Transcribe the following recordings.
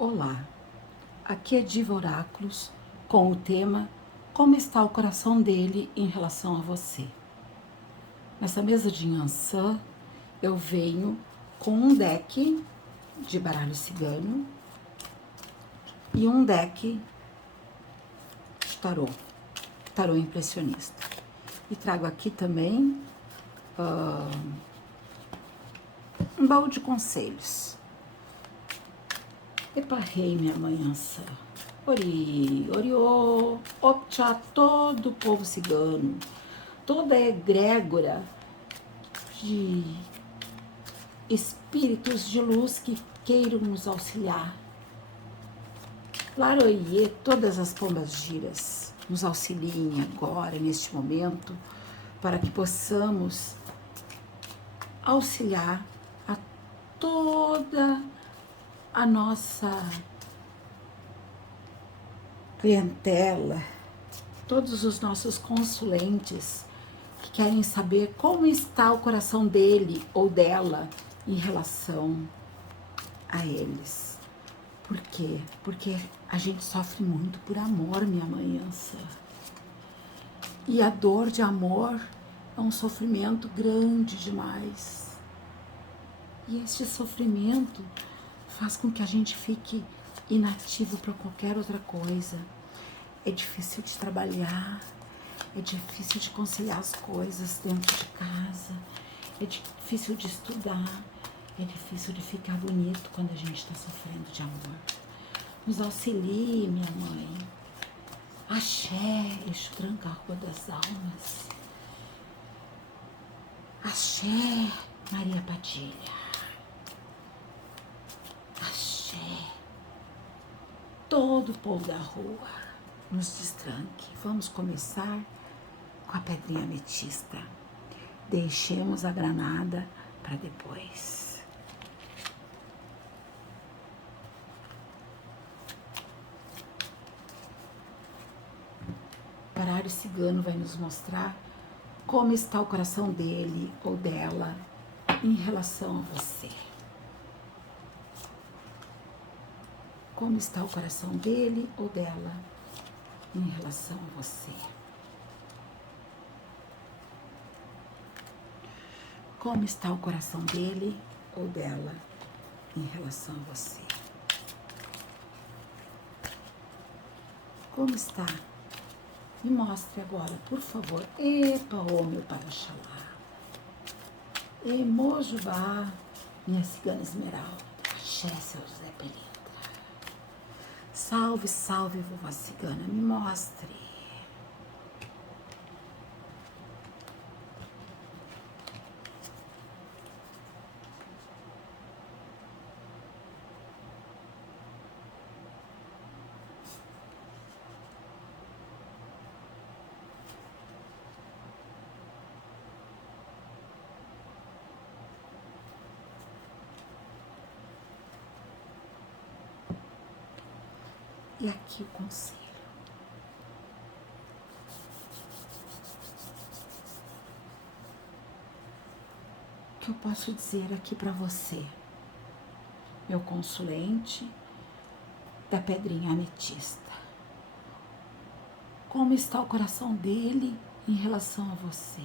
Olá, aqui é Diva Oráculos com o tema Como está o coração dele em relação a você. Nessa mesa de Yansan, eu venho com um deck de baralho cigano e um deck de tarô impressionista. E trago aqui também um baú de conselhos. Eparrei minha mãe Yansan. Ori, Oriô, Optcha, todo o povo cigano, toda a egrégora de espíritos de luz que queiram nos auxiliar. Laroie, todas as pombas giras, nos auxiliem agora, neste momento, para que possamos auxiliar a toda a nossa clientela, todos os nossos consulentes que querem saber como está o coração dele ou dela em relação a eles. Por quê? Porque a gente sofre muito por amor, minha mãe Yansan. E a dor de amor é um sofrimento grande demais. E este sofrimento faz com que a gente fique inativo para qualquer outra coisa. É difícil de trabalhar, é difícil de conciliar as coisas dentro de casa, é difícil de estudar, é difícil de ficar bonito quando a gente está sofrendo de amor. Nos auxilie, minha mãe. Axé, Exu Tranca Rua das Almas. Axé, Maria Padilha. Axé, todo o povo da rua. Nos destranque. Vamos começar com a pedrinha ametista. Deixemos a granada para depois. O baralho cigano vai nos mostrar como está o coração dele ou dela em relação a você. Como está o coração dele ou dela em relação a você. Como está o coração dele ou dela em relação a você. Como está? Me mostre agora, por favor. Epa, ô meu Pai Oxalá. Emojubá, minha cigana esmeralda. Axé, seu José Pelintra. Salve, salve, vovó cigana. Me mostre. E aqui o conselho. O que eu posso dizer aqui para você, meu consulente da pedrinha ametista? Como está o coração dele em relação a você?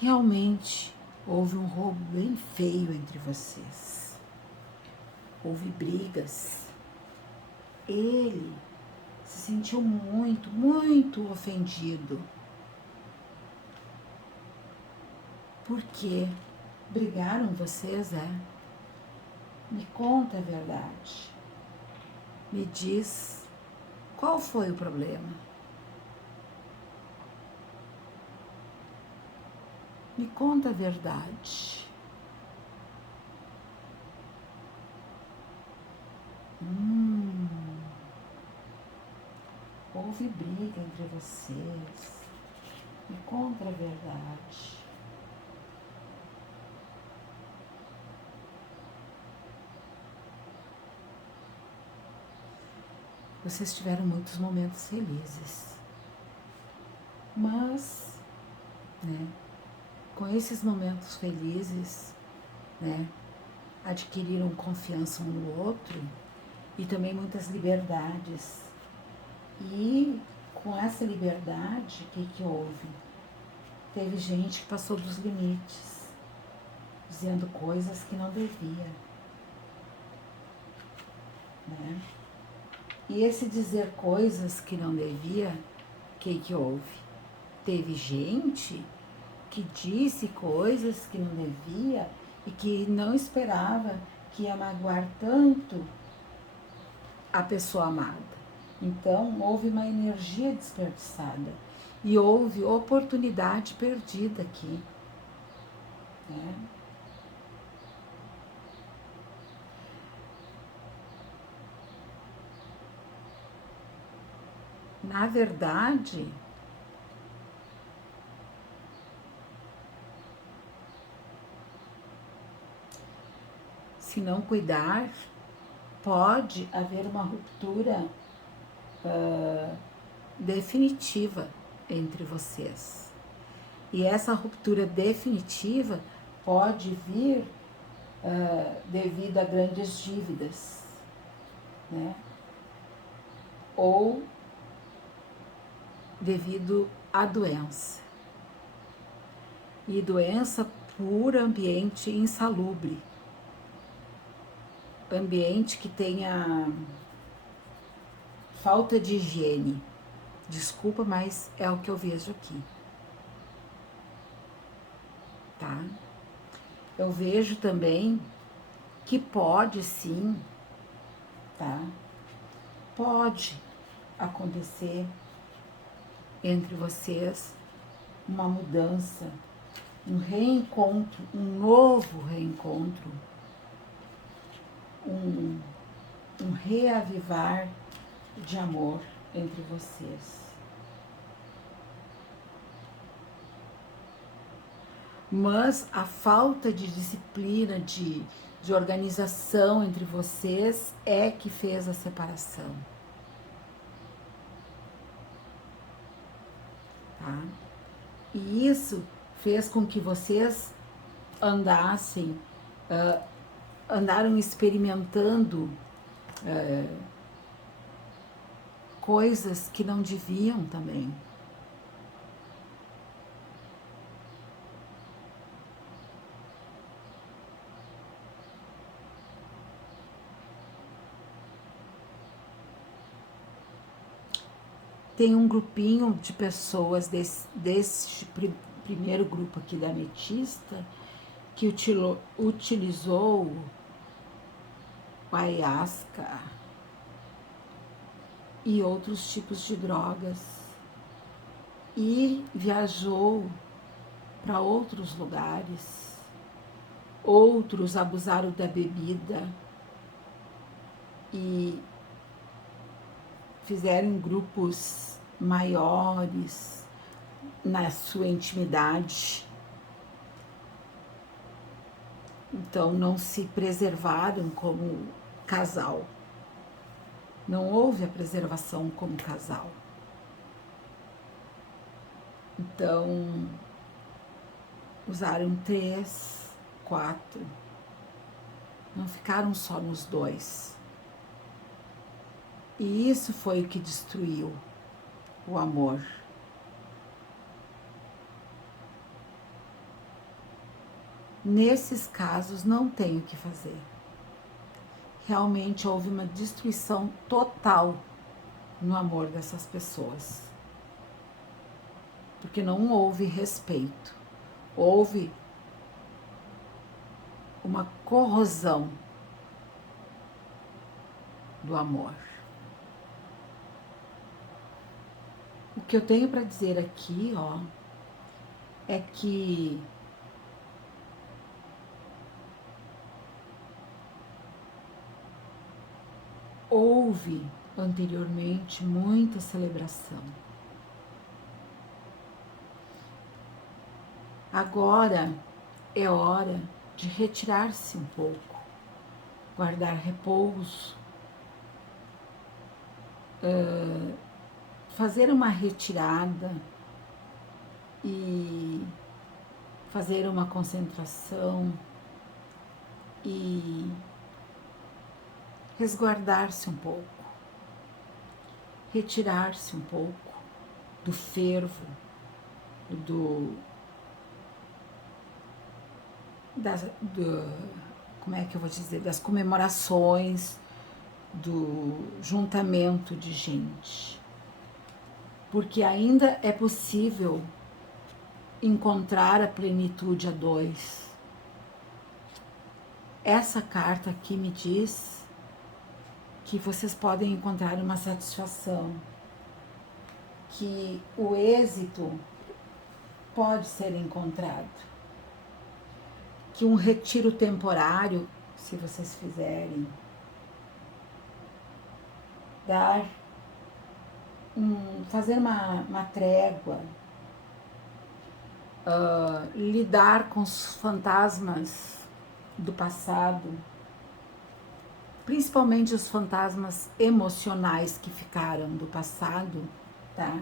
Realmente houve um roubo bem feio entre vocês. Houve brigas. Ele se sentiu muito, muito ofendido. Por quê? Brigaram vocês, é? Me conta a verdade. Me diz qual foi o problema. Me conta a verdade. Houve briga entre vocês. Me conta a verdade. Vocês tiveram muitos momentos felizes. Mas, né, com esses momentos felizes, né, adquiriram confiança um no outro e também muitas liberdades. E com essa liberdade, o que houve? Teve gente que passou dos limites, dizendo coisas que não devia, né? E esse dizer coisas que não devia, o que houve? Teve gente que disse coisas que não devia e que não esperava que ia magoar tanto a pessoa amada. Então, houve uma energia desperdiçada e houve oportunidade perdida aqui, né? Na verdade, se não cuidar, pode haver uma ruptura definitiva entre vocês. E essa ruptura definitiva pode vir devido a grandes dívidas, né? Ou devido à doença. E doença por ambiente insalubre. Ambiente que tenha falta de higiene. Desculpa, mas é o que eu vejo aqui. Tá? Eu vejo também que pode sim, tá? Pode acontecer entre vocês uma mudança, um reencontro, um novo reencontro, um reavivar de amor entre vocês. Mas a falta de disciplina, de organização entre vocês é que fez a separação. Tá? E isso fez com que vocês andaram experimentando coisas que não deviam também. Tem um grupinho de pessoas desse primeiro grupo aqui da ametista que utilizou o ayahuasca e outros tipos de drogas e viajou para outros lugares. Outros abusaram da bebida e fizeram grupos maiores na sua intimidade. Então não se preservaram como casal. Não houve a preservação como casal. Então usaram 3, 4. Não ficaram só nos 2. E isso foi o que destruiu o amor. Nesses casos não tem o que fazer. Realmente houve uma destruição total no amor dessas pessoas. Porque não houve respeito. Houve uma corrosão do amor. O que eu tenho para dizer aqui, ó, é que houve anteriormente muita celebração. Agora é hora de retirar-se um pouco, guardar repouso, fazer uma retirada e fazer uma concentração e resguardar-se um pouco, retirar-se um pouco do fervo, como é que eu vou dizer, das comemorações, do juntamento de gente, porque ainda é possível encontrar a plenitude a dois. Essa carta aqui me diz que vocês podem encontrar uma satisfação, que o êxito pode ser encontrado, que um retiro temporário, se vocês fizerem, fazer uma trégua, lidar com os fantasmas do passado, principalmente os fantasmas emocionais que ficaram do passado, tá?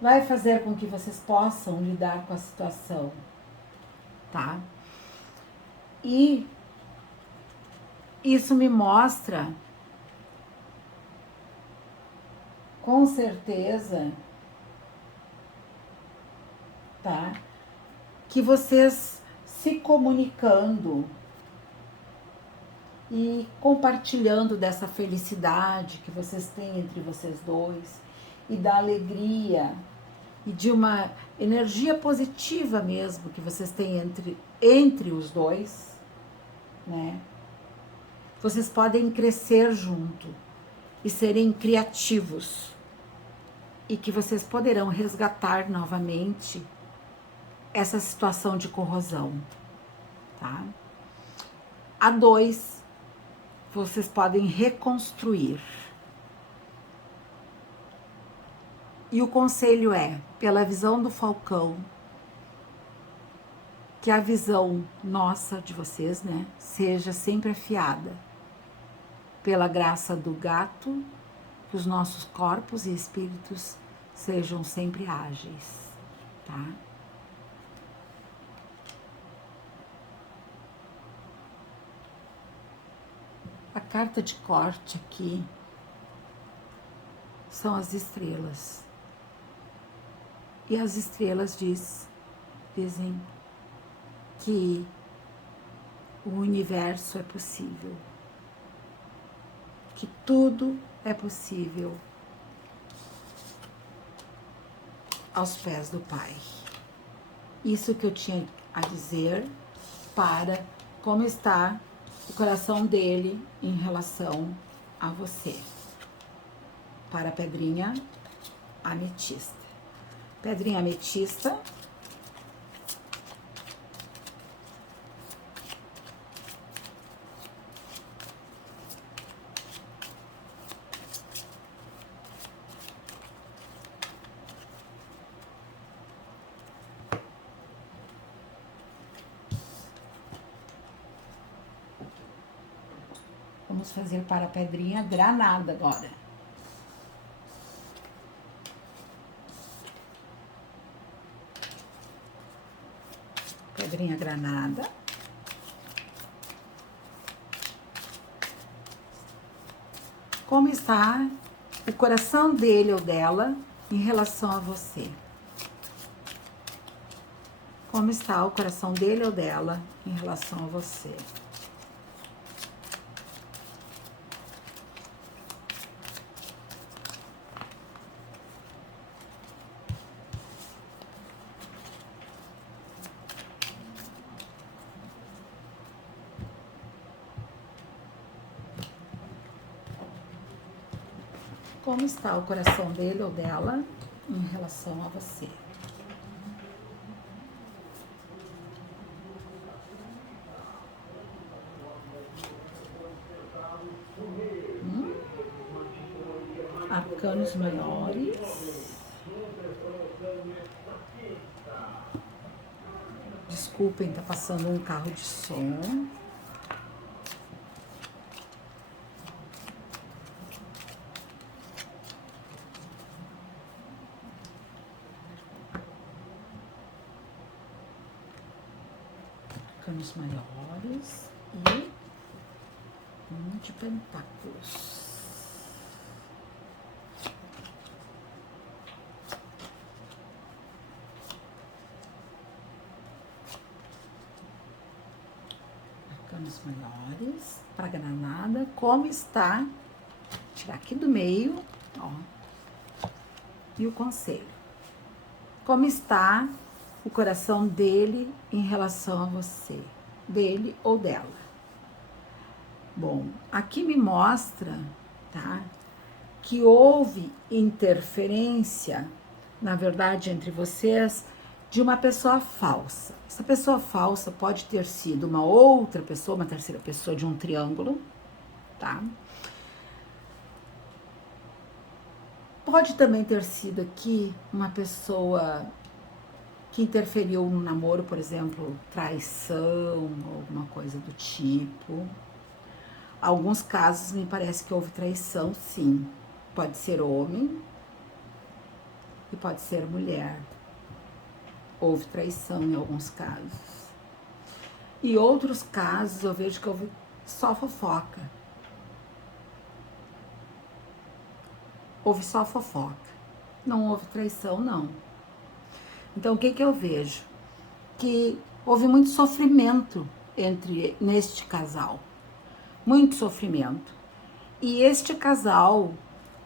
Vai fazer com que vocês possam lidar com a situação, tá? E isso me mostra, com certeza, tá? Que vocês se comunicando e compartilhando dessa felicidade que vocês têm entre vocês dois e da alegria e de uma energia positiva mesmo que vocês têm entre os dois, né? Vocês podem crescer junto e serem criativos e que vocês poderão resgatar novamente essa situação de corrosão, tá? A dois, vocês podem reconstruir. E o conselho é, pela visão do falcão, que a visão nossa de vocês, né, seja sempre afiada. Pela graça do gato, que os nossos corpos e espíritos sejam sempre ágeis, tá? A carta de corte aqui são as estrelas. E as estrelas dizem que o universo é possível, que tudo é possível aos pés do Pai. Isso que eu tinha a dizer para como está o coração dele em relação a você. Para a pedrinha ametista. Pedrinha ametista. Vamos fazer para a pedrinha granada agora. Pedrinha granada. Como está o coração dele ou dela em relação a você? Como está o coração dele ou dela em relação a você? Como está o coração dele ou dela em relação a você? Arcanos maiores. Desculpem, tá passando um carro de som. Arcanos maiores. e de pentáculos. Arcanos maiores para granada. Como está? Vou tirar aqui do meio, ó. E o conselho. Como está o coração dele em relação a você? Dele ou dela? Bom, aqui me mostra, tá? Que houve interferência, na verdade, entre vocês, de uma pessoa falsa. Essa pessoa falsa pode ter sido uma outra pessoa, uma terceira pessoa de um triângulo, tá? Pode também ter sido aqui uma pessoa que interferiu no namoro, por exemplo, traição, alguma coisa do tipo. Alguns casos me parece que houve traição, sim. Pode ser homem e pode ser mulher. Houve traição em alguns casos. E outros casos eu vejo que houve só fofoca. Houve só fofoca. Não houve traição, não. Então, o que eu vejo? Que houve muito sofrimento neste casal. Muito sofrimento. E este casal,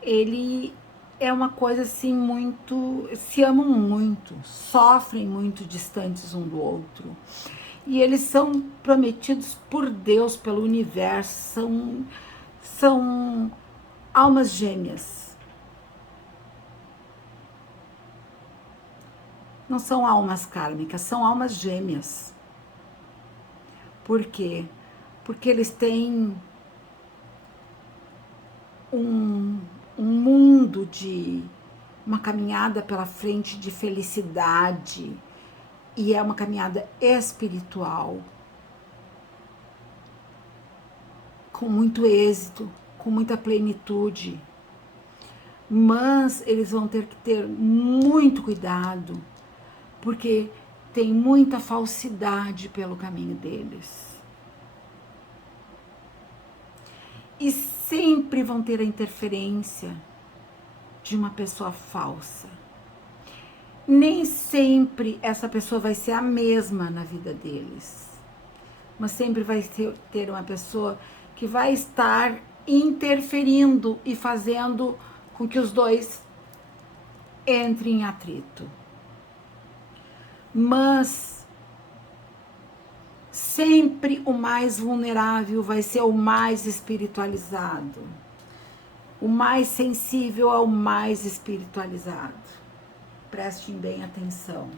ele é uma coisa assim muito... Se amam muito, sofrem muito distantes um do outro. E eles são prometidos por Deus, pelo universo, são almas gêmeas. Não são almas kármicas, são almas gêmeas. Por quê? Porque eles têm um mundo uma caminhada pela frente de felicidade, e é uma caminhada espiritual, com muito êxito, com muita plenitude. Mas eles vão ter que ter muito cuidado, porque tem muita falsidade pelo caminho deles. E sempre vão ter a interferência de uma pessoa falsa. Nem sempre essa pessoa vai ser a mesma na vida deles. Mas sempre vai ter uma pessoa que vai estar interferindo e fazendo com que os dois entrem em atrito. Mas sempre o mais vulnerável vai ser o mais espiritualizado. O mais sensível é o mais espiritualizado. Prestem bem atenção.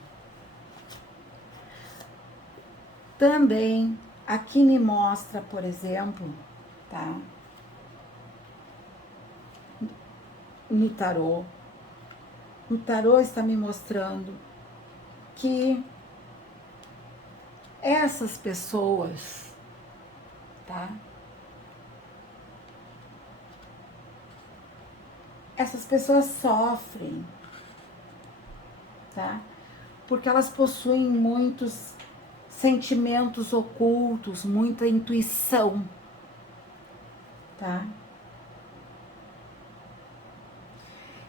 Também, aqui me mostra, por exemplo, tá? No tarô. O tarô está me mostrando que essas pessoas, tá? Essas pessoas sofrem, tá? Porque elas possuem muitos sentimentos ocultos, muita intuição, tá?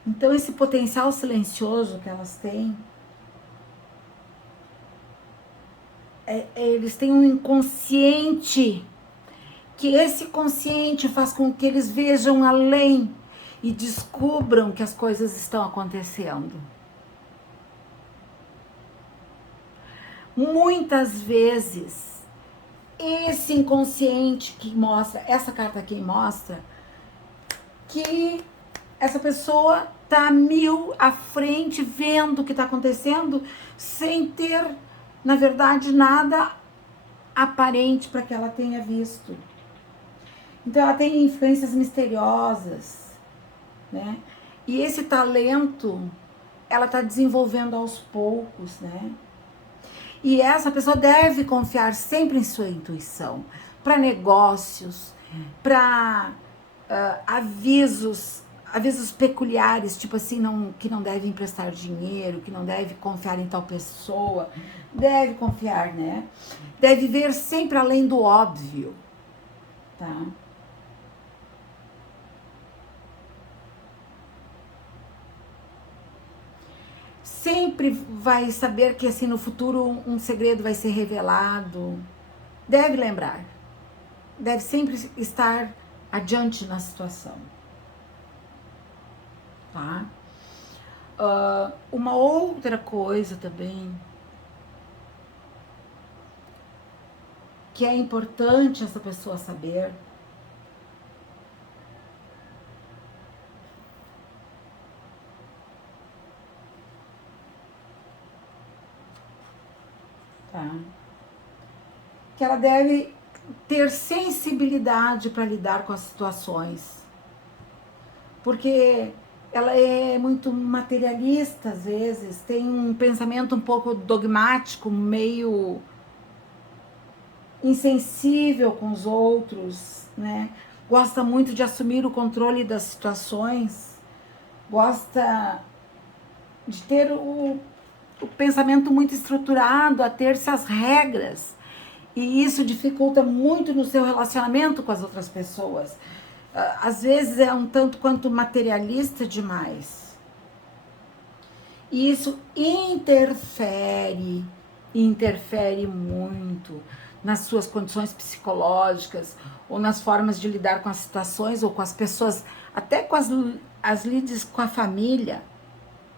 Então, esse potencial silencioso que elas têm, eles têm um inconsciente, que esse consciente faz com que eles vejam além e descubram que as coisas estão acontecendo. Muitas vezes, esse inconsciente que mostra, essa carta aqui mostra, que essa pessoa tá 1000 à frente, vendo o que está acontecendo, sem ter, na verdade, nada aparente para que ela tenha visto. Então, ela tem influências misteriosas, né? E esse talento, ela está desenvolvendo aos poucos, né? E essa pessoa deve confiar sempre em sua intuição, para negócios, para avisos avisos peculiares, tipo assim, que não deve emprestar dinheiro, que não deve confiar em tal pessoa. Deve confiar, né? Deve ver sempre além do óbvio, tá? Sempre vai saber que assim no futuro um segredo vai ser revelado. Deve lembrar. Deve sempre estar adiante na situação, tá? Uma outra coisa também que é importante essa pessoa saber tá? Que ela deve ter sensibilidade para lidar com as situações, porque ela é muito materialista às vezes, tem um pensamento um pouco dogmático, meio insensível com os outros, né? Gosta muito de assumir o controle das situações, gosta de ter o pensamento muito estruturado, a ter-se as regras. E isso dificulta muito no seu relacionamento com as outras pessoas. Às vezes é um tanto quanto materialista demais. E isso interfere muito nas suas condições psicológicas, ou nas formas de lidar com as situações, ou com as pessoas, até com as lides com a família,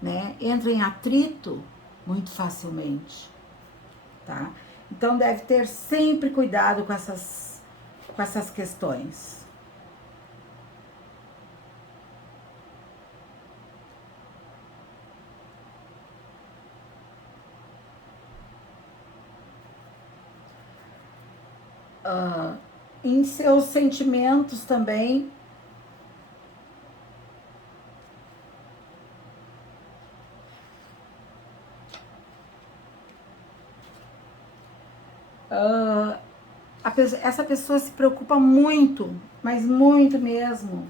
né? Entra em atrito muito facilmente, tá? Então deve ter sempre cuidado com essas questões. Em seus sentimentos também, essa pessoa se preocupa muito, mas muito mesmo,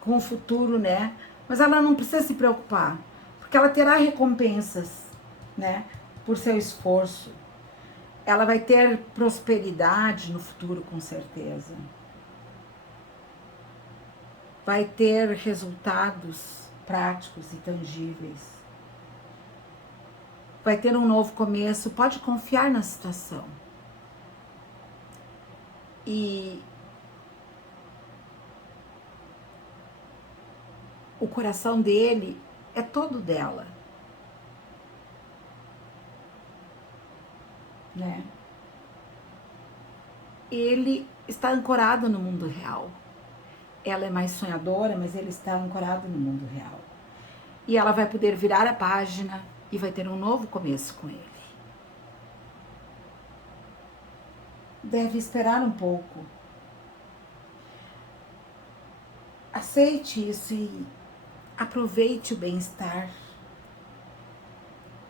com o futuro, né? Mas ela não precisa se preocupar, porque ela terá recompensas, né? Por seu esforço. Ela vai ter prosperidade no futuro, com certeza. Vai ter resultados práticos e tangíveis. Vai ter um novo começo, pode confiar na situação. E o coração dele é todo dela, né? Ele está ancorado no mundo real. Ela é mais sonhadora, mas ele está ancorado no mundo real. E ela vai poder virar a página e vai ter um novo começo com ele. Deve esperar um pouco. Aceite isso e aproveite o bem-estar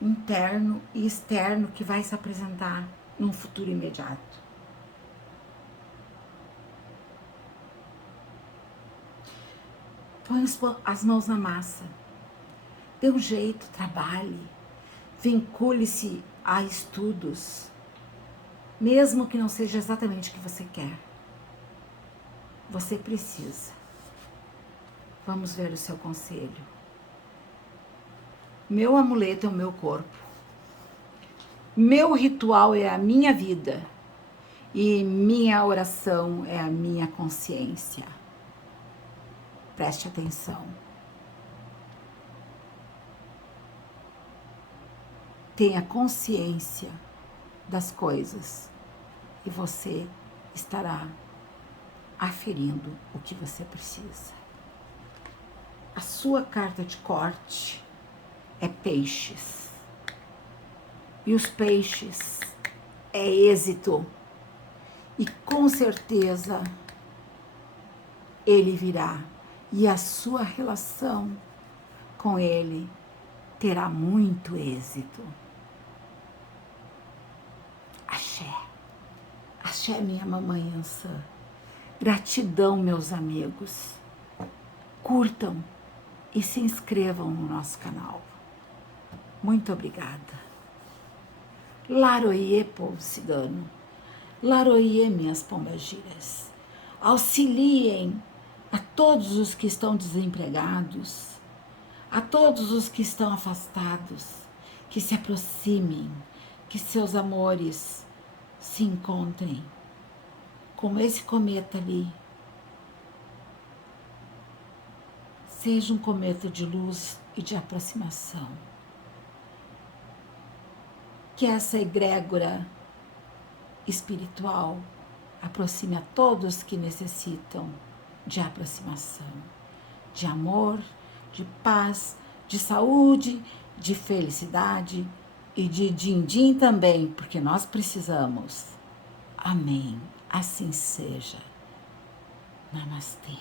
interno e externo que vai se apresentar num futuro imediato. Põe as mãos na massa. Dê um jeito, trabalhe. Vincule-se a estudos. Mesmo que não seja exatamente o que você quer. Você precisa. Vamos ver o seu conselho. Meu amuleto é o meu corpo. Meu ritual é a minha vida. E minha oração é a minha consciência. Preste atenção. Tenha consciência das coisas e você estará aferindo o que você precisa. A sua carta de corte é peixes. E os peixes é êxito. E com certeza ele virá. E a sua relação com ele terá muito êxito. Axé. Axé, minha mamãe Ançã. Gratidão, meus amigos. curtam e se inscrevam no nosso canal. Muito obrigada. Laroie, povo cigano. Laroie, minhas pombagiras. Auxiliem a todos os que estão desempregados, a todos os que estão afastados, que se aproximem, que seus amores se encontrem, como esse cometa ali. Seja um cometa de luz e de aproximação. Que essa egrégora espiritual aproxime a todos que necessitam de aproximação, de amor, de paz, de saúde, de felicidade e de din-din também, porque nós precisamos. Amém. Assim seja. Namastê.